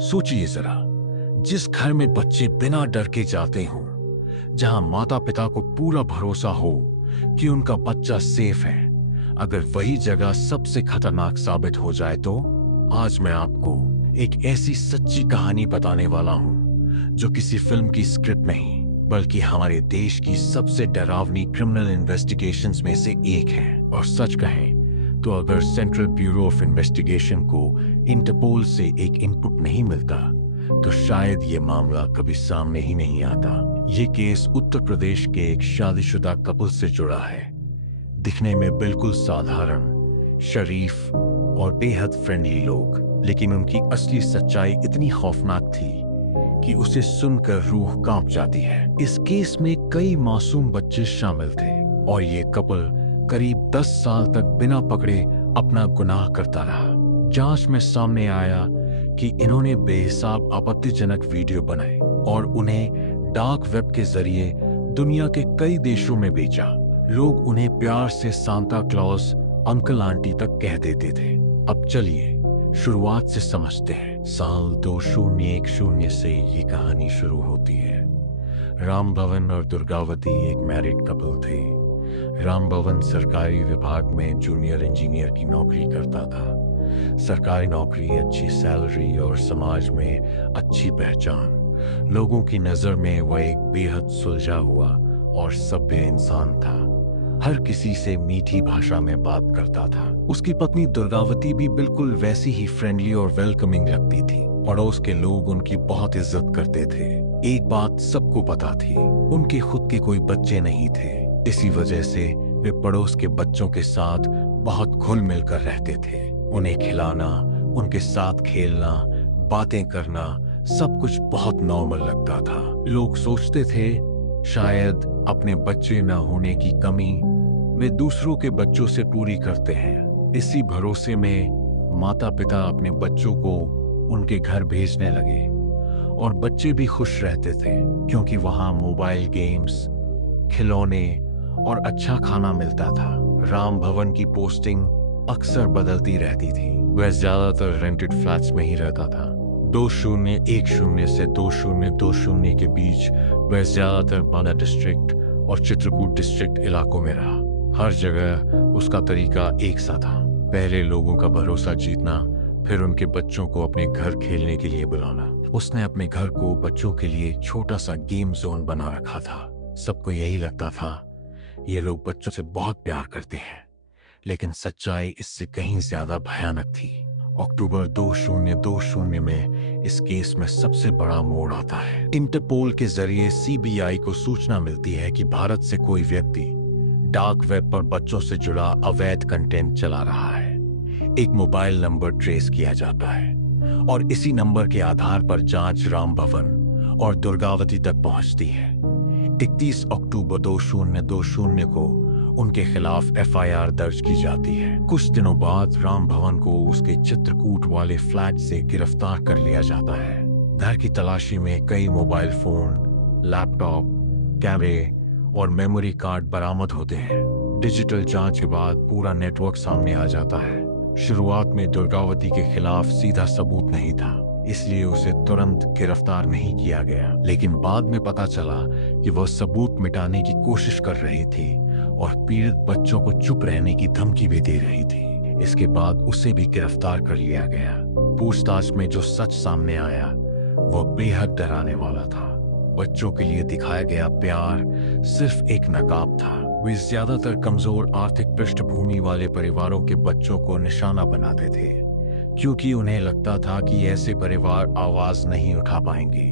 सोचिए जरा, जिस घर में बच्चे बिना डर के जाते हों, जहां माता पिता को पूरा भरोसा हो कि उनका बच्चा सेफ है, अगर वही जगह सबसे खतरनाक साबित हो जाए तो? आज मैं आपको एक ऐसी सच्ची कहानी बताने वाला हूं जो किसी फिल्म की स्क्रिप्ट नहीं, बल्कि हमारे देश की सबसे डरावनी क्रिमिनल इन्वेस्टिगेशंस में से एक है। और सच कहें तो अगर सेंट्रल ब्यूरो ऑफ इन्वेस्टिगेशन को इंटरपोल से एक इनपुट नहीं मिलता तो शायद ये मामला कभी सामने ही नहीं आता। ये केस उत्तर प्रदेश के एक शादीशुदा कपल से जुड़ा है। दिखने में बिल्कुल साधारण, शरीफ और बेहद फ्रेंडली लोग, लेकिन उनकी असली सच्चाई इतनी खौफनाक थी कि उसे सुनकर रूह कांप जाती है। इस केस में कई मासूम बच्चे शामिल थे और ये कपल करीब 10 साल तक बिना पकड़े अपना गुनाह करता रहा। जांच में सामने आया कि इन्होंने बेहिसाब आपत्तिजनक वीडियो बनाए और उन्हें डार्क वेब के जरिए दुनिया के कई देशों में बेचा। लोग उन्हें प्यार से सांता क्लॉज, अंकल आंटी तक कह देते थे। अब चलिए शुरुआत से समझते हैं। साल 2010 से ये कहानी शुरू होती है। राम भवन और दुर्गावती एक मैरिड कपल थे। राम भवन सरकारी विभाग में जूनियर इंजीनियर की नौकरी करता था। सरकारी नौकरी, अच्छी सैलरी और समाज में अच्छी पहचान। लोगों की नजर में वह एक बेहद सुलझा हुआ और सभ्य इंसान था। हर किसी से मीठी भाषा में बात करता था। उसकी पत्नी दुर्गावती भी बिल्कुल वैसी ही फ्रेंडली और वेलकमिंग लगती थी। पड़ोस के लोग उनकी बहुत इज्जत करते थे। एक बात सबको पता थी, उनके खुद के कोई बच्चे नहीं थे। इसी वजह से वे पड़ोस के बच्चों के साथ बहुत घुल मिल कर रहते थे। उन्हें खिलाना, उनके साथ खेलना, बातें करना, सब कुछ बहुत नॉर्मल लगता था। लोग सोचते थे शायद अपने बच्चे न होने की कमी वे दूसरों के बच्चों से पूरी करते हैं। इसी भरोसे में माता पिता अपने बच्चों को उनके घर भेजने लगे और बच्चे भी खुश रहते थे क्योंकि वहां मोबाइल गेम्स, खिलौने और अच्छा खाना मिलता था। राम भवन की पोस्टिंग अक्सर बदलती रहती थी। वह ज्यादातर रेंटेड फ्लैट्स में ही रहता था। 2010 से 2020 के बीच वह ज्यादातर बांदा डिस्ट्रिक्ट और चित्रकूट डिस्ट्रिक्ट इलाकों में रहा। हर जगह उसका तरीका एक सा था, पहले लोगों का भरोसा जीतना, फिर उनके बच्चों को अपने घर खेलने के लिए बुलाना। उसने अपने घर को बच्चों के लिए छोटा सा गेम जोन बना रखा था। सबको यही लगता था ये लोग बच्चों से बहुत प्यार करते हैं, लेकिन सच्चाई इससे कहीं ज्यादा भयानक थी। अक्टूबर 2020 में इस केस में सबसे बड़ा मोड़ आता है। इंटरपोल के जरिए सीबीआई को सूचना मिलती है कि भारत से कोई व्यक्ति डार्क वेब पर बच्चों से जुड़ा अवैध कंटेंट चला रहा है। एक मोबाइल नंबर ट्रेस किया जाता है और इसी नंबर के आधार पर जांच राम भवन और दुर्गावती तक पहुंचती है। 31 अक्टूबर 2020 को उनके खिलाफ एफआईआर दर्ज की जाती है। कुछ दिनों बाद राम भवन को उसके चित्रकूट वाले फ्लैट से गिरफ्तार कर लिया जाता है। घर की तलाशी में कई मोबाइल फोन, लैपटॉप, कैमरे और मेमोरी कार्ड बरामद होते हैं। डिजिटल जांच के बाद पूरा नेटवर्क सामने आ जाता है। शुरुआत में दुर्गावती के खिलाफ सीधा सबूत नहीं था, इसलिए उसे तुरंत गिरफ्तार नहीं किया गया। लेकिन बाद में पता चला कि वह सबूत मिटाने की कोशिश कर रही थी और पीड़ित बच्चों को चुप रहने की धमकी भी दे रही थी। इसके बाद उसे भी गिरफ्तार कर लिया गया। पूछताछ में जो सच सामने आया वह बेहद डराने वाला था। बच्चों के लिए दिखाया गया प्यार सिर्फ एक नकाब था। वे ज्यादातर कमजोर आर्थिक पृष्ठभूमि वाले परिवारों के बच्चों को निशाना बनाते थे, क्योंकि उन्हें लगता था कि ऐसे परिवार आवाज नहीं उठा पाएंगे।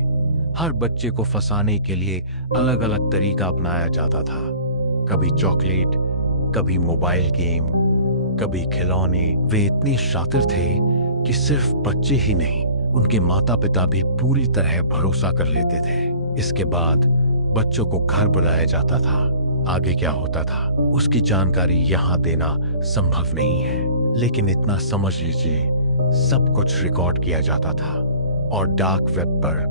हर बच्चे को फंसाने के लिए अलग अलग तरीका अपनाया जाता था। कभी चॉकलेट, कभी मोबाइल गेम, कभी खिलौने। वे इतने शातिर थे कि सिर्फ बच्चे ही नहीं, उनके माता पिता भी पूरी तरह भरोसा कर लेते थे। इसके बाद बच्चों को घर बुलाया जाता था। आगे क्या होता था उसकी जानकारी यहाँ देना संभव नहीं है, लेकिन इतना समझ लीजिए सब कुछ रिकॉर्ड किया जाता था और डार्क वेब पर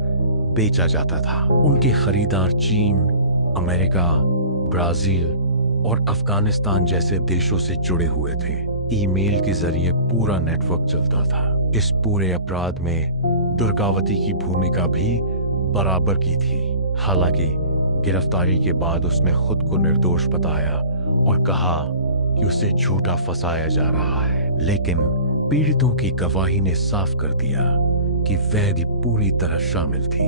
बेचा जाता था। उनके खरीदार चीन, अमेरिका, ब्राजील और अफगानिस्तान जैसे देशों से जुड़े हुए थे। ईमेल के जरिए पूरा नेटवर्क चलता था। इस पूरे अपराध में दुर्गावती की भूमिका भी बराबर की थी। हालांकि गिरफ्तारी के बाद उसने खुद को निर्दोष बताया और कहा कि उसे झूठा फंसाया जा रहा है, लेकिन पीड़ितों की गवाही ने साफ कर दिया कि वह भी पूरी तरह शामिल थी।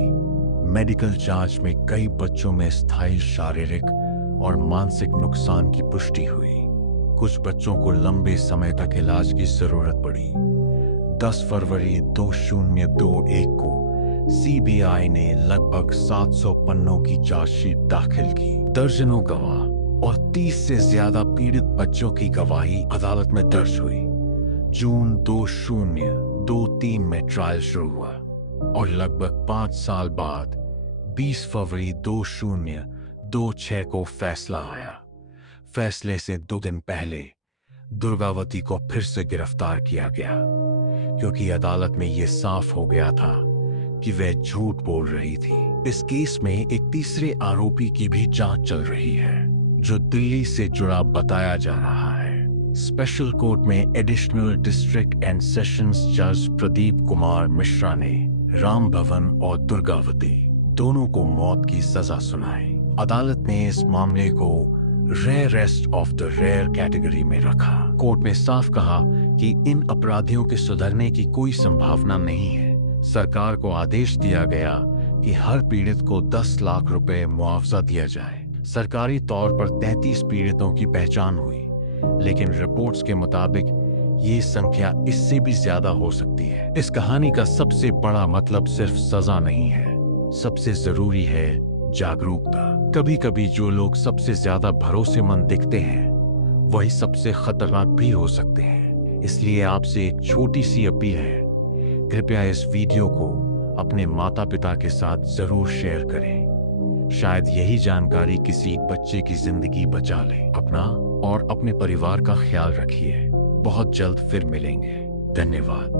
मेडिकल जांच में कई बच्चों में स्थायी शारीरिक और मानसिक नुकसान की पुष्टि हुई। कुछ बच्चों को लंबे समय तक इलाज की जरूरत पड़ी। 10 फरवरी 2021 को सीबीआई ने लगभग 700 पन्नों की चार्जशीट दाखिल की। दर्जनों गवाह और 30 से ज्यादा पीड़ित बच्चों की गवाही अदालत में दर्ज हुई। जून 2023 में ट्रायल शुरू हुआ और लगभग 5 साल बाद 20 फरवरी 2026 को फैसला आया। फैसले से 2 दिन पहले दुर्गावती को फिर से गिरफ्तार किया गया, क्योंकि अदालत में यह साफ हो गया था कि वह झूठ बोल रही थी। इस केस में एक तीसरे आरोपी की भी जांच चल रही है, जो दिल्ली से जुड़ा बताया जा रहा है। स्पेशल कोर्ट में एडिशनल डिस्ट्रिक्ट एंड सेशंस जज प्रदीप कुमार मिश्रा ने राम भवन और दुर्गावती दोनों को मौत की सजा सुनाई। अदालत ने इस मामले को rarest of the rare category में रखा। कोर्ट ने साफ कहा कि इन अपराधियों के सुधरने की कोई संभावना नहीं है। सरकार को आदेश दिया गया कि हर पीड़ित को 10 लाख रुपए मुआवजा दिया जाए। सरकारी तौर पर 33 पीड़ितों की पहचान हुई, लेकिन रिपोर्ट्स के मुताबिक ये संख्या इससे भी ज्यादा हो सकती है। इस कहानी का सबसे बड़ा मतलब सिर्फ सजा नहीं है, सबसे जरूरी है जागरूकता। कभी कभी जो लोग सबसे ज्यादा भरोसेमंद दिखते हैं वही सबसे खतरनाक भी हो सकते हैं। इसलिए आपसे एक छोटी सी अपील है, कृपया इस वीडियो को अपने माता पिता के साथ जरूर शेयर करें। शायद यही जानकारी किसी एक बच्चे की जिंदगी बचा ले। अपना और अपने परिवार का ख्याल रखिए। बहुत जल्द फिर मिलेंगे। धन्यवाद।